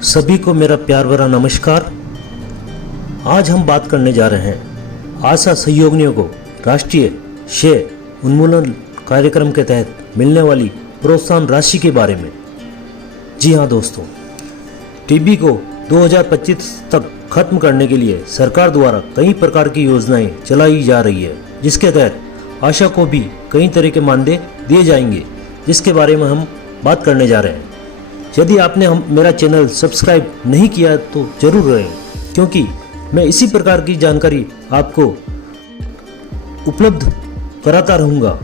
सभी को मेरा प्यार भरा नमस्कार। आज हम बात करने जा रहे हैं आशा सहयोगिनियों को राष्ट्रीय क्षय उन्मूलन कार्यक्रम के तहत मिलने वाली प्रोत्साहन राशि के बारे में। जी हाँ दोस्तों, टीबी को 2025 तक खत्म करने के लिए सरकार द्वारा कई प्रकार की योजनाएं चलाई जा रही है, जिसके तहत आशा को भी कई तरह के मानदेय दिए जाएंगे, जिसके बारे में हम बात करने जा रहे हैं। यदि आपने मेरा चैनल सब्सक्राइब नहीं किया तो जरूर करें, क्योंकि मैं इसी प्रकार की जानकारी आपको उपलब्ध कराता रहूँगा।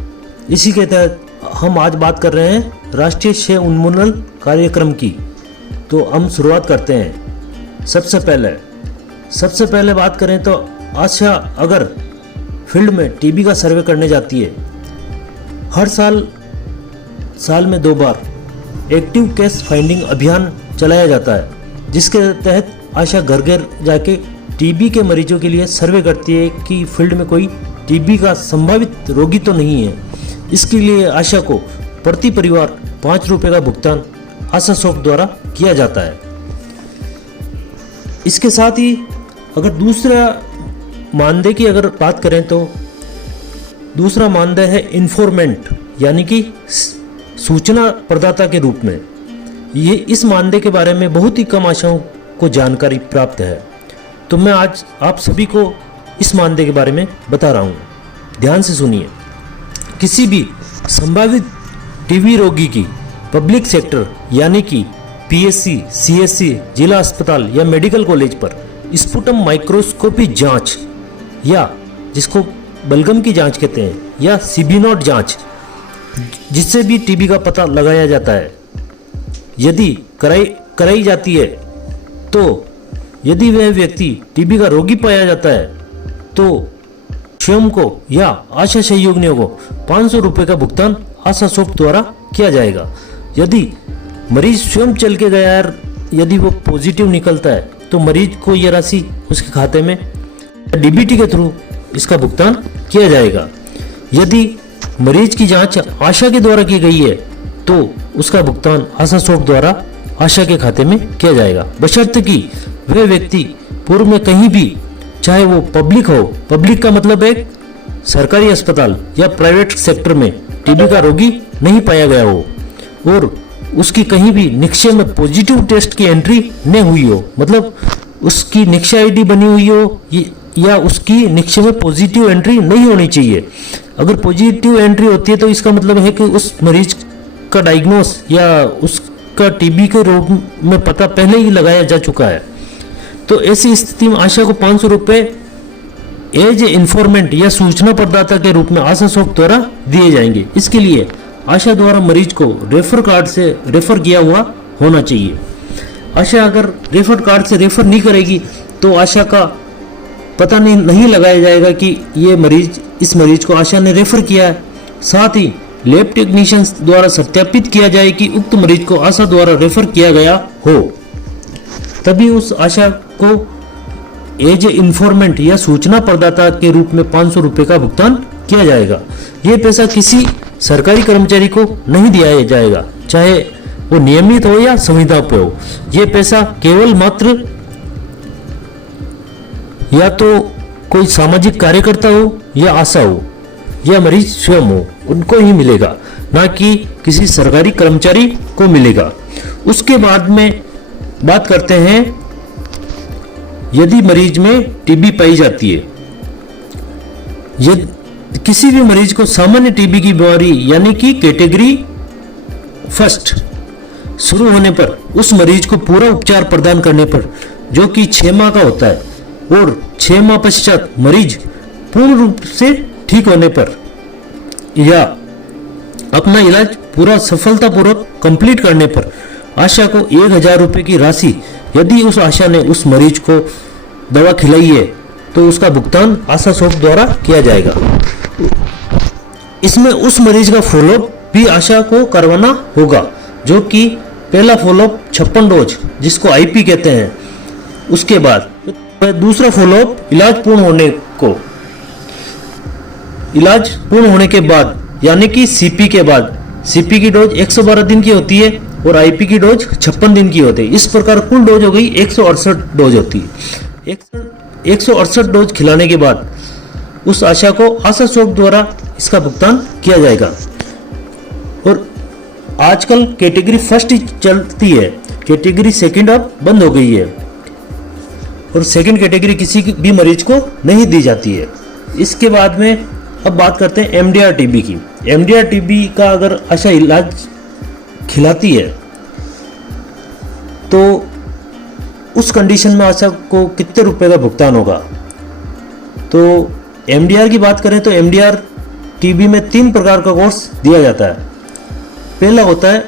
इसी के तहत हम आज बात कर रहे हैं राष्ट्रीय क्षय उन्मूलन कार्यक्रम की। तो हम शुरुआत करते हैं। सबसे पहले बात करें तो आशा अगर फील्ड में टीबी का सर्वे करने जाती है, हर साल में 2 बार एक्टिव केस फाइंडिंग अभियान चलाया जाता है, जिसके तहत आशा घर घर जाके टीबी के मरीजों के लिए सर्वे करती है कि फील्ड में कोई टीबी का संभावित रोगी तो नहीं है। इसके लिए आशा को प्रति परिवार 5 रुपये का भुगतान आशा सॉफ्ट द्वारा किया जाता है। इसके साथ ही अगर दूसरा मानदेय की अगर बात करें तो दूसरा मानदेय है इन्फॉर्मेंट, यानी कि सूचना प्रदाता के रूप में। ये इस मानदेय के बारे में बहुत ही कम आशाओं को जानकारी प्राप्त है, तो मैं आज आप सभी को इस मानदेय के बारे में बता रहा हूँ। ध्यान से सुनिए। किसी भी संभावित टीबी रोगी की पब्लिक सेक्टर यानी कि पीएचसी, सीएचसी, जिला अस्पताल या मेडिकल कॉलेज पर स्पुटम माइक्रोस्कोपी जांच, या जिसको बलगम की जांच कहते हैं, या सीबी-नॉट जांच, जिससे भी टीबी का पता लगाया जाता है, यदि कराई जाती है, तो यदि वह व्यक्ति टीबी का रोगी पाया जाता है तो स्वयं को या आशा सहयोगिनियों को 500 रुपये का भुगतान आशा सॉफ्ट द्वारा किया जाएगा। यदि मरीज स्वयं चल के गया, यदि वो पॉजिटिव निकलता है, तो मरीज को यह राशि उसके खाते में डीबीटी के थ्रू इसका भुगतान किया जाएगा। यदि मरीज की जांच आशा के द्वारा की गई है तो उसका भुगतान आशा सॉफ्ट द्वारा आशा के खाते में किया जाएगा, बशर्ते कि वह व्यक्ति पूर्व में कहीं भी, चाहे वो पब्लिक का मतलब है सरकारी अस्पताल या प्राइवेट सेक्टर में टीबी का रोगी नहीं पाया गया हो, और उसकी कहीं भी निक्षय में पॉजिटिव टेस्ट की एंट्री न हुई हो, मतलब उसकी निक्षय आईडी बनी हुई हो या उसकी निक्षय में पॉजिटिव एंट्री नहीं होनी चाहिए। अगर पॉजिटिव एंट्री होती है तो इसका मतलब है कि उस मरीज का डायग्नोस या उसका टीबी के रोग में पता पहले ही लगाया जा चुका है। तो ऐसी स्थिति में आशा को 500 रुपये एज ए इन्फॉर्मेंट या सूचना प्रदाता के रूप में आशा सॉफ्ट द्वारा दिए जाएंगे। इसके लिए आशा द्वारा मरीज को रेफर कार्ड से रेफर किया हुआ होना चाहिए। आशा अगर रेफर कार्ड से रेफर नहीं करेगी तो आशा का पता नहीं लगाया जाएगा कि इस मरीज को आशा ने रेफर किया है। साथ ही लैब टेक्नीशियंस द्वारा सत्यापित किया जाए कि उक्त मरीज को आशा द्वारा रेफर किया गया हो, तभी उस आशा को एज ए इन्फॉर्मेंट या सूचना प्रदाता के रूप में 500 रुपये का भुगतान किया जाएगा। ये पैसा किसी सरकारी कर्मचारी को नहीं दिया जाएगा, चाहे वो नियमित हो या संविदा पे हो। ये पैसा केवल मात्र या तो कोई सामाजिक कार्यकर्ता हो या आशा हो या मरीज स्वयं हो, उनको ही मिलेगा, ना कि किसी सरकारी कर्मचारी को मिलेगा। उसके बाद में बात करते हैं, यदि मरीज में टीबी पाई जाती है, यदि किसी भी मरीज को सामान्य टीबी की बीमारी यानी कि कैटेगरी फर्स्ट शुरू होने पर उस मरीज को पूरा उपचार प्रदान करने पर, जो कि 6 माह का होता है, और 6 माह पश्चात मरीज पूर्ण रूप से ठीक होने पर या अपना इलाज पूरा सफलतापूर्वक कंप्लीट करने पर आशा को 1000 रुपये की राशि, यदि उस आशा ने उस मरीज को दवा खिलाई है, तो उसका भुगतान आशा सॉफ्ट द्वारा किया जाएगा। इसमें उस मरीज का फॉलोअप भी आशा को करवाना होगा, जो कि पहला फॉलोअप 56 डोज जिसको आईपी कहते हैं, उसके बाद दूसरा फॉलोअप इलाज पूर्ण होने के बाद यानी कि सीपी के बाद। सीपी की डोज 112 दिन की होती है, और आईपी की डोज 56 दिन की होती है। इस प्रकार कुल डोज हो गई 168 डोज होती है। 168 डोज खिलाने के बाद उस आशा को आशा सॉफ्ट द्वारा इसका भुगतान किया जाएगा। और आजकल कैटेगरी फर्स्ट ही चलती है, कैटेगरी सेकंड अब बंद हो गई है और सेकंड कैटेगरी किसी भी मरीज को नहीं दी जाती है। इसके बाद में अब बात करते हैं एमडीआर टीबी की। एमडीआर टीबी का अगर आशा इलाज खिलाती है तो उस कंडीशन में आशा को कितने रुपए का भुगतान होगा। तो एमडीआर की बात करें तो एमडीआर टीबी में 3 प्रकार का कोर्स दिया जाता है। पहला होता है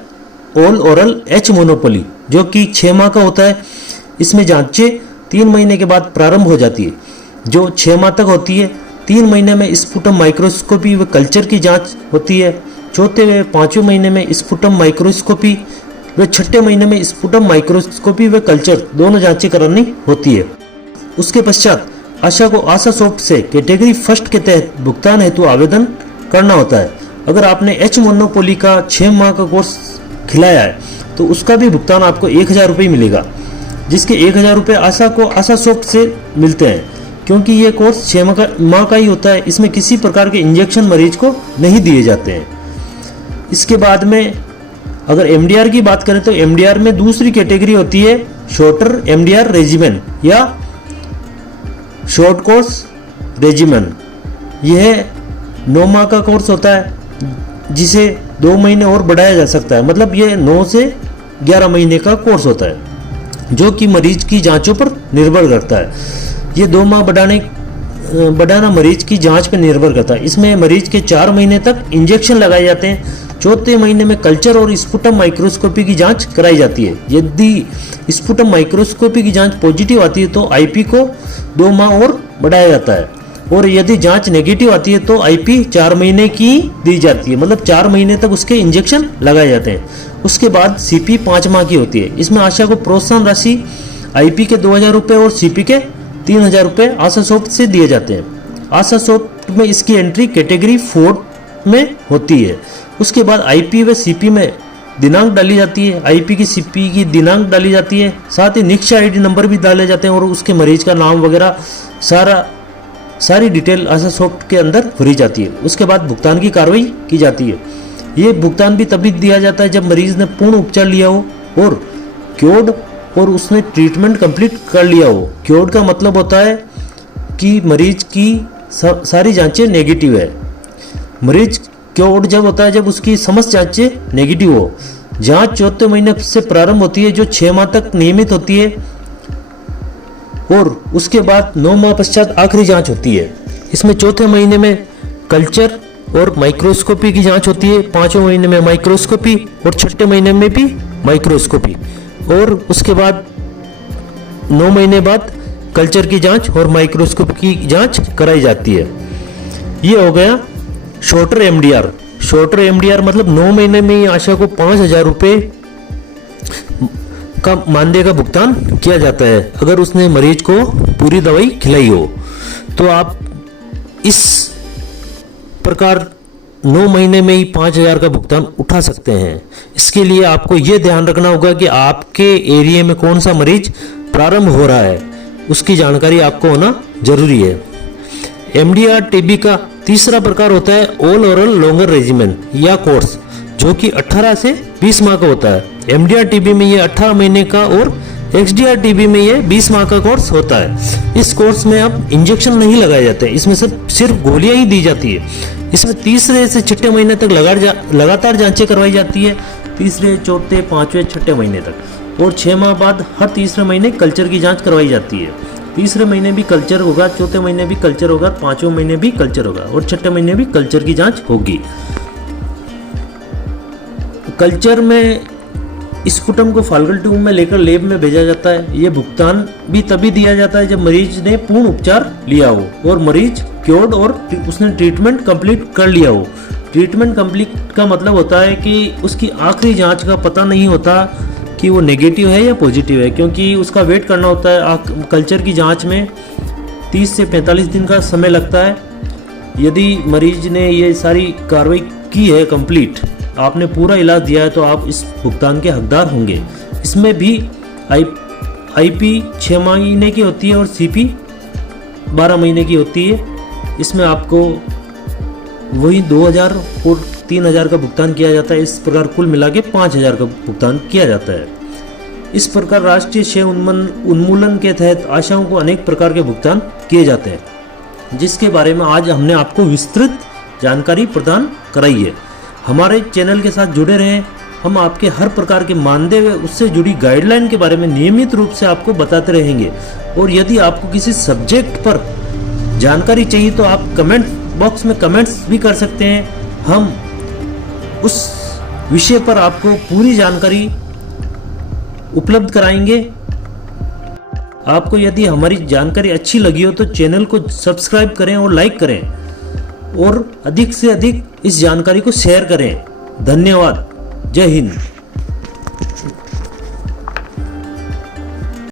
ऑल ओरल एच मोनोपोली, जो कि 6 माह का होता है। इसमें जांचें 3 महीने के बाद प्रारंभ हो जाती है, जो 6 माह तक होती है। 3 महीने में स्पुटम माइक्रोस्कोपी व कल्चर की जांच होती है। चौथे व 5वें महीने में स्पुटम माइक्रोस्कोपी व 6ठे महीने में स्पुटम माइक्रोस्कोपी व कल्चर दोनों जांचें करानी होती है। उसके पश्चात आशा को आशा सॉफ्ट से कैटेगरी फर्स्ट के तहत भुगतान हेतु आवेदन करना होता है। अगर आपने एच मोनोपोली का 6 माह का कोर्स खिलाया है तो उसका भी भुगतान आपको 1000 रुपये मिलेगा, जिसके 1000 रुपये आशा को आशा सॉफ्ट से मिलते हैं, क्योंकि ये कोर्स 6 माह का ही होता है। इसमें किसी प्रकार के इंजेक्शन मरीज को नहीं दिए जाते हैं। इसके बाद में अगर एमडीआर की बात करें तो एमडीआर में दूसरी कैटेगरी होती है शॉर्टर एमडीआर रेजिमेन या शॉर्ट कोर्स रेजिमेन। यह 9 माह का कोर्स होता है, जिसे 2 महीने और बढ़ाया जा सकता है। मतलब ये 9 से 11 महीने का कोर्स होता है, जो कि मरीज की जांचों पर निर्भर करता है। ये 2 माह बढ़ाना मरीज की जांच पर निर्भर करता है। इसमें मरीज के 4 महीने तक इंजेक्शन लगाए जाते हैं। चौथे महीने में कल्चर और स्पुटम माइक्रोस्कोपी की जांच कराई जाती है। यदि स्पुटम माइक्रोस्कोपी की जांच पॉजिटिव आती है तो आईपी को 2 माह और बढ़ाया जाता है, और यदि जांच नेगेटिव आती है तो आईपी 4 महीने की दी जाती है। मतलब 4 महीने तक उसके इंजेक्शन लगाए जाते हैं। उसके बाद सीपी 5 माह की होती है। इसमें आशा को प्रोत्साहन राशि आईपी के 2000 रुपये और सीपी के 3000 रुपये आशा सॉफ्ट से दिए जाते हैं। आशा सॉफ्ट में इसकी एंट्री कैटेगरी 4 में होती है। उसके बाद आईपी व सीपी में दिनांक डाली जाती है। आईपी की सीपी की दिनांक डाली जाती है, साथ ही निश्चय आईडी नंबर भी डाले जाते हैं और उसके मरीज का नाम वगैरह सारी डिटेल आशा सॉफ्ट के अंदर भरी जाती है। उसके बाद भुगतान की कार्रवाई की जाती है। ये भुगतान भी तभी दिया जाता है जब मरीज ने पूर्ण उपचार लिया हो और क्योर्ड और उसने ट्रीटमेंट कंप्लीट कर लिया हो। क्योर्ड का मतलब होता है कि मरीज की सारी जांचें नेगेटिव है। मरीज क्योर्ड जब होता है जब उसकी समस्त जांचें नेगेटिव हो। जांच 4थे महीने से प्रारंभ होती है, जो 6 माह तक नियमित होती है, और उसके बाद 9 माह पश्चात आखिरी जांच होती है। इसमें 4थे महीने में कल्चर और माइक्रोस्कोपी की जांच होती है, 5वें महीने में माइक्रोस्कोपी और 6ठे महीने में भी माइक्रोस्कोपी, और उसके बाद 9 महीने बाद कल्चर की जांच और माइक्रोस्कोपी की जांच कराई जाती है। ये हो गया शॉर्टर एमडीआर। शॉर्टर एमडीआर मतलब 9 महीने में ही आशा को 5000 रुपये का मानदेय का भुगतान किया जाता है अगर उसने मरीज को पूरी दवाई खिलाई हो। तो आप इस प्रकार 9 महीने में ही 5000 का भुगतान उठा सकते हैं। इसके लिए आपको ये ध्यान रखना होगा कि आपके एरिया में कौन सा मरीज प्रारंभ हो रहा है, उसकी जानकारी आपको होना जरूरी है। एमडीआर टीबी का तीसरा प्रकार होता है ऑल ओरल लॉन्गर रेजिमेन या कोर्स, जो कि 18 से 20 माह का होता है। एमडीआर टीबी में ये 18 महीने का और एक्सडीआर टीबी में ये 20 माह का कोर्स होता है। इस कोर्स में अब इंजेक्शन नहीं लगाए जाते, इसमें सिर्फ गोलियां ही दी जाती है। इसमें तीसरे से 6ठे महीने तक लगातार जांचें करवाई जाती है, तीसरे, चौथे, 5वें, 6ठे महीने तक, और 6 माह बाद हर तीसरे महीने कल्चर की जांच करवाई जाती है। तीसरे महीने भी कल्चर होगा, चौथे महीने भी कल्चर होगा, 5वें महीने भी कल्चर होगा और 6ठे महीने भी कल्चर की जांच होगी। कल्चर में स्पुटम को फाल्गल ट्यूब में लेकर लैब में भेजा जाता है। ये भुगतान भी तभी दिया जाता है जब मरीज ने पूर्ण उपचार लिया हो और मरीज क्योर्ड और उसने ट्रीटमेंट कंप्लीट कर लिया हो। ट्रीटमेंट कंप्लीट का मतलब होता है कि उसकी आखिरी जांच का पता नहीं होता कि वो नेगेटिव है या पॉजिटिव है, क्योंकि उसका वेट करना होता है। कल्चर की जांच में 30 से 45 दिन का समय लगता है। यदि मरीज ने ये सारी कार्रवाई की है कंप्लीट, आपने पूरा इलाज दिया है तो आप इस भुगतान के हकदार होंगे। इसमें भी IP 6 महीने की होती है और CP 12 महीने की होती है। इसमें आपको वही 2000 और 3000 का भुगतान किया जाता है। इस प्रकार कुल मिला के 5000 का भुगतान किया जाता है। इस प्रकार राष्ट्रीय क्षय उन्मूलन के तहत आशाओं को अनेक प्रकार के भुगतान किए जाते हैं, जिसके बारे में आज हमने आपको विस्तृत जानकारी प्रदान कराई है। हमारे चैनल के साथ जुड़े रहें। हम आपके हर प्रकार के मानदेय व उससे जुड़ी गाइडलाइन के बारे में नियमित रूप से आपको बताते रहेंगे। और यदि आपको किसी सब्जेक्ट पर जानकारी चाहिए तो आप कमेंट बॉक्स में कमेंट्स भी कर सकते हैं। हम उस विषय पर आपको पूरी जानकारी उपलब्ध कराएंगे। आपको यदि हमारी जानकारी अच्छी लगी हो तो चैनल को सब्सक्राइब करें और लाइक करें और अधिक से अधिक इस जानकारी को शेयर करें। धन्यवाद। जय हिंद।